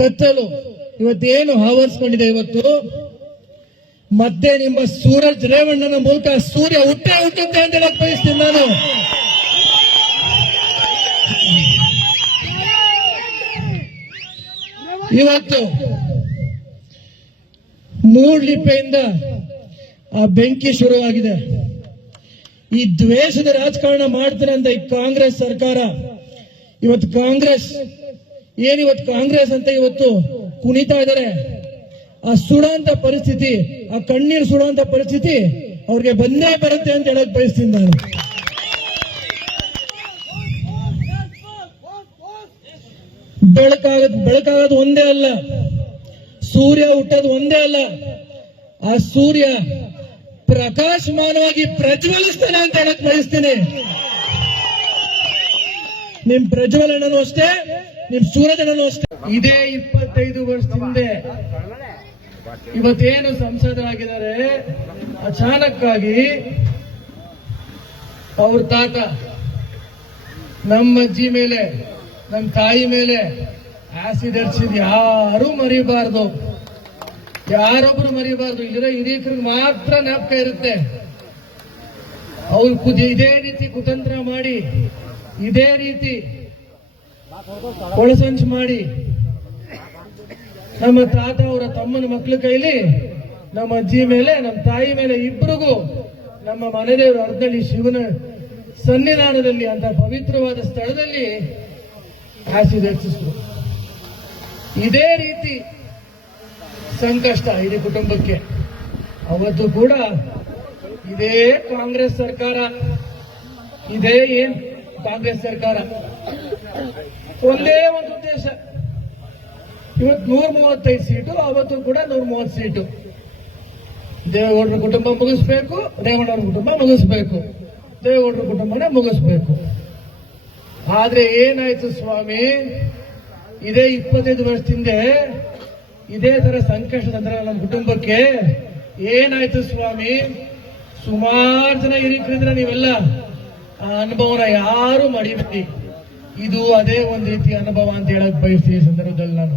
ಕತ್ತಲು. ಇವತ್ತೇನು ಆವರಿಸ್ಕೊಂಡಿದೆ ಇವತ್ತು? ಮತ್ತೆ ನಿಮ್ಮ ಸೂರಜ್ ರೇವಣ್ಣನ ಮೂಲಕ ಸೂರ್ಯ ಹುಟ್ಟೆ ಹುಟ್ಟುತ್ತೆ ಅಂತ ಹೇಳಕ್ ಬಯಸ್ತೀನಿ ನಾನು. ಇವತ್ತು ಮೂಡ್ಲಿಪ್ಪೆಯಿಂದ ಆ ಬೆಂಕಿ ಶುರುವಾಗಿದೆ ಈ ದ್ವೇಷದ ರಾಜಕಾರಣ ಮಾಡ್ತಾರೆ ಅಂತ ಈ ಕಾಂಗ್ರೆಸ್ ಸರ್ಕಾರ. ಇವತ್ತು ಕಾಂಗ್ರೆಸ್ ಏನ್ ಇವತ್ತು ಕಾಂಗ್ರೆಸ್ ಅಂತ ಇವತ್ತು ಕುಣಿತಾ ಇದಾರೆ ಆ ಸುಡೋಂತ ಪರಿಸ್ಥಿತಿ, ಆ ಕಣ್ಣೀರು ಸುಡಂತ ಪರಿಸ್ಥಿತಿ ಅವ್ರಿಗೆ ಬಂದೇ ಬರುತ್ತೆ ಅಂತ ಹೇಳಕ್ ಬಯಸ್ತೀನಿ ನಾನು. ಬೆಳಕಾಗದ್, ಬೆಳಕಾಗೋದು ಒಂದೇ ಅಲ್ಲ, ಸೂರ್ಯ ಹುಟ್ಟೋದು ಒಂದೇ ಅಲ್ಲ, ಆ ಸೂರ್ಯ ಪ್ರಕಾಶಮಾನವಾಗಿ ಪ್ರಜ್ವಲಿಸ್ತಾನೆ ಅಂತ ಹೇಳಕ್ ಬಯಸ್ತೀನಿ. ನಿಮ್ ಪ್ರಜ್ವಲನೂ ಅಷ್ಟೇ ನಿಮ್ ಅಷ್ಟೇ. ಇದೇ ಇಪ್ಪತ್ತೈದು ವರ್ಷ ಹಿಂದೆ ಇವತ್ತೇನು ಸಂಸದರಾಗಿದ್ದಾರೆ ಅಚಾನಕ್ಕಾಗಿ ಅವ್ರ ತಾತ, ನಮ್ಮ ಅಜ್ಜಿ ಮೇಲೆ, ನಮ್ಮ ತಾಯಿ ಮೇಲೆ ಆಸಿಡ್ ಹರಿಸಿದ್ ಯಾರು ಮರಿಬಾರ್ದು. ಯಾರೊಬ್ರು ಮರಿಬಾರ್ದು. ಇಲ್ಲಿರೋ ಹಿರಿಯಕರಿಗೆ ಮಾತ್ರ ಜ್ಞಾಪಕ ಇರುತ್ತೆ. ಅವ್ರು ಇದೇ ರೀತಿ ಕುತಂತ್ರ ಮಾಡಿ, ಇದೇ ರೀತಿ ಒಳಸಂಚು ಮಾಡಿ. ನಮ್ಮ ತಾತ ಅವರ ತಮ್ಮನ ಮಕ್ಕಳ ಕೈಲಿ, ನಮ್ಮ ಅಜ್ಜಿ ಮೇಲೆ, ನಮ್ಮ ತಾಯಿ ಮೇಲೆ ಇಬ್ಬರಿಗೂ ನಮ್ಮ ಮನೆದೇವರ ಅರ್ಧಳ್ಳಿ ಶಿವನ ಸನ್ನಿಧಾನದಲ್ಲಿ ಅಂತ ಪವಿತ್ರವಾದ ಸ್ಥಳದಲ್ಲಿ ಆಸಿಡ್ ಹೆಚ್ಚಿಸಿದ್ರು ಇದೇ ರೀತಿ ಸಂಕಷ್ಟ ಇಡೀ ಕುಟುಂಬಕ್ಕೆ. ಅವತ್ತು ಕೂಡ ಇದೇ ಕಾಂಗ್ರೆಸ್ ಸರ್ಕಾರ, ಇದೇ ಏನ್ ಕಾಂಗ್ರೆಸ್ ಸರ್ಕಾರ? ಒಂದೇ ಒಂದು ಉದ್ದೇಶ ಇವತ್ತು ನೂರ ಮೂವತ್ತೈದು ಸೀಟು, ಅವತ್ತು ಕೂಡ ನೂರ ಮೂವತ್ತು ಸೀಟು. ದೇವೇಗೌಡರ ಕುಟುಂಬ ಮುಗಿಸ್ಬೇಕು, ರೇವಣ್ಣವ್ರ ಕುಟುಂಬ ಮುಗಿಸ್ಬೇಕು. ದೇವೇಗೌಡರ ಕುಟುಂಬನ ಮುಗಿಸ್ಬೇಕು. ಆದ್ರೆ ಏನಾಯ್ತು ಸ್ವಾಮಿ? ಇದೇ ಇಪ್ಪತ್ತೈದು ವರ್ಷದಿಂದ ಇದೇ ತರ ಸಂಕಷ್ಟ ತಂದ್ರೆ ನಮ್ಮ ಕುಟುಂಬಕ್ಕೆ ಏನಾಯ್ತು ಸ್ವಾಮಿ? ಸುಮಾರು ಜನ ಹಿರಿಕರಿದ್ರೆ ನೀವೆಲ್ಲ ಆ ಅನುಭವನ ಯಾರು ಮಡಿಬೇಡಿ. ಇದು ಅದೇ ಒಂದು ರೀತಿಯ ಅನುಭವ ಅಂತ ಹೇಳಕ್ ಬಯಸ್ತೀನಿ ಸಂದರ್ಭದಲ್ಲಿ ನಾನು.